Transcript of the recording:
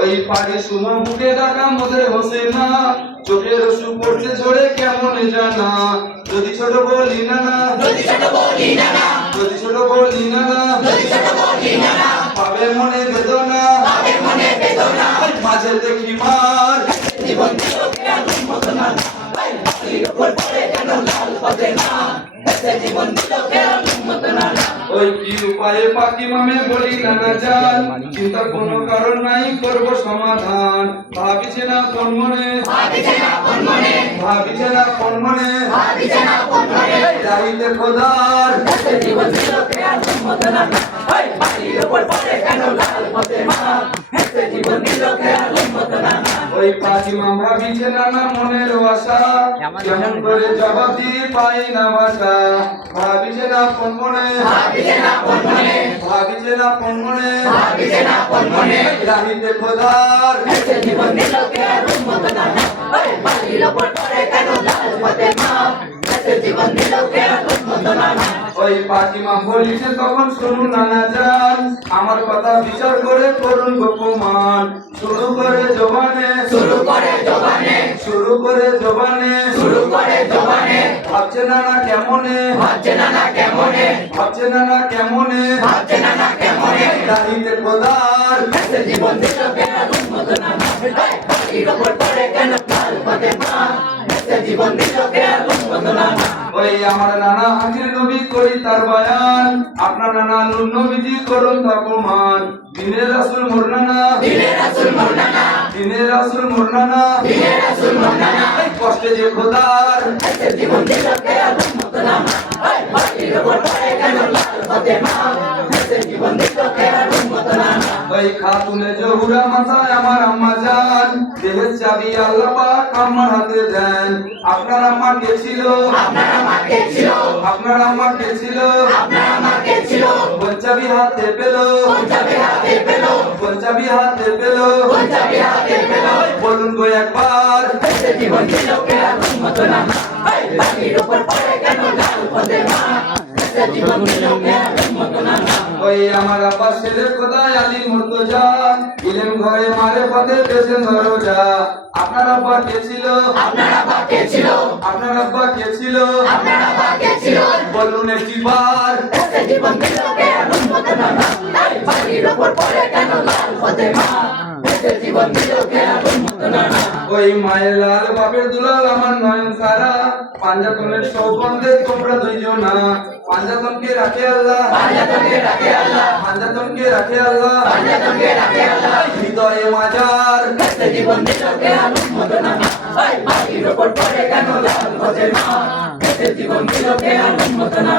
ওই পাড়ে সুমা মুখে ডাকা মোদের হোসে না, চোখের অশ্রু পড়ছে ঝরে কেমন জানা। যদি ছোট বলি না না, যদি ছোট বলি না না, যদি ছোট বলি না না, যদি ছোট বলি না না, পাবে মনে বেদনা, পাবে মনে বেদনা। মাঝে দেখি মার জীবন দিল কে আগুন মতো না, বাড়ির উপর পড়ে কেন লাল হবে না, জীবন দিল কে আগুন মতো না। ওই কি উপায়ে পাখি মামে বলি না না যান, চিন্তার কোনো কারণ নাই করব সমাধান। ভাবিছে না কোন মনে, ভাবিছে না কোন মনে, ভাবিছে না কোন মনে, ভাবিছে না কোন মনে, চাইতে খোদার জীবন দিল কে আগুন মতো না, বাড়ির উপর পড়ে কেন লাল হবে না, জীবন দিল কে আগুন মতো না। ওই পাখি মা ভাবিছে না না মনের আশা, কেমন করে জবাব দিয়ে পাই না ভাষা। ভাবিছে না কোন মনে, ভাবিছে না কোন মনে, ভাবিছে না কোন মনে, ভাবিছে না কোন মনে, রাহিতে খোদার জীবন দিল কে আগুন মতো না, বাড়ির উপর পড়ে কেন লাল হবে না, জীবন দিল কে আগুন মতো না। ওই পাখি মা বলিছে তখন শুনুন নানা যান, আমার কথা বিচার করে করুন গোপমান। শুরু করে জবানে, শুরু করে জবানে, শুরু করে জবানে, শুরু করে জবানে, ভাবছে না না কেমনে, ভাবছে না না কেমনে, ভাবছে না না কেমনে, ভাবছে না না কেমনে, রাহিতে খোদার জীবন দিল কে আগুন মতো না, বাড়ির উপর পড়ে কেন লাল হবে না, জীবন দিল কে আগুন মতো না। ওই আমার নানা আখির নবী করি তার বয়ান, আপনার নানা নূর নবীজি করুন তাপমান। দিনের রাসূল মোরনানা, দিনের রাসূল মোরনানা, দিনের রাসূল মোরনানা, দিনের রাসূল মোরনানা, কষ্টে যে খোদার জীবন দিল কে আগুন মতো না, বাড়ির উপর পড়ে কেন লাল হবে না, জীবন দিল কে আগুন মতো না। ওই খাতুনে জহুরা মাথায় আমার আম্মা যান, দেহের চাবি আল্লাহ পাক আমার হাতে দেন। আপনার আম্মা কে ছিল, আপনার আম্মা কে ছিল, আপনার আম্মা কে ছিল, আপনার আম্মা কে ছিল, পঞ্জাবি হাতে পেল, পঞ্জাবি হাতে পেল, পঞ্জাবি হাতে পেল, পঞ্জাবি হাতে পেল। বলুন গো একবার জীবন দিল কে আগুন মতো না, বাড়ির উপর পড়ে কেন লাল হবে না, জীবন দিল কে আগুন মতো না। ওই আমার আব্বা ছেলে কোথায় আলী মুর্তজা, ইলম ঘরে মারে পথে পেছেন ধরো যা। আপনার আব্বা কে ছিল, আপনার আব্বা কে ছিল, আপনার আব্বা কে ছিল, আপনার আব্বা কে ছিল, বলুন একবার জীবন দিল কে আগুন মতো না, বাড়ির উপর পড়ে কেন লাল হবে না, জীবন দিল কে আগুন মতো না। ওই মায়ের লাল বাপের দুলাল আমার নয়ন সারা, পাঞ্জাতনের সৌগন্ধে তোমরা দুইজনা। পাঞ্জাতনকে রাখে আল্লাহ, পাঞ্জাতনকে রাখে আল্লাহ, পাঞ্জাতনকে রাখে আল্লাহ, পাঞ্জাতনকে রাখে আল্লাহ, হৃদয়ে মাজার জীবন দিল কে আগুন মতো না, বাড়ির উপর পড়ে কেন লাল হবে না, জীবন দিল কে আগুন মতো না।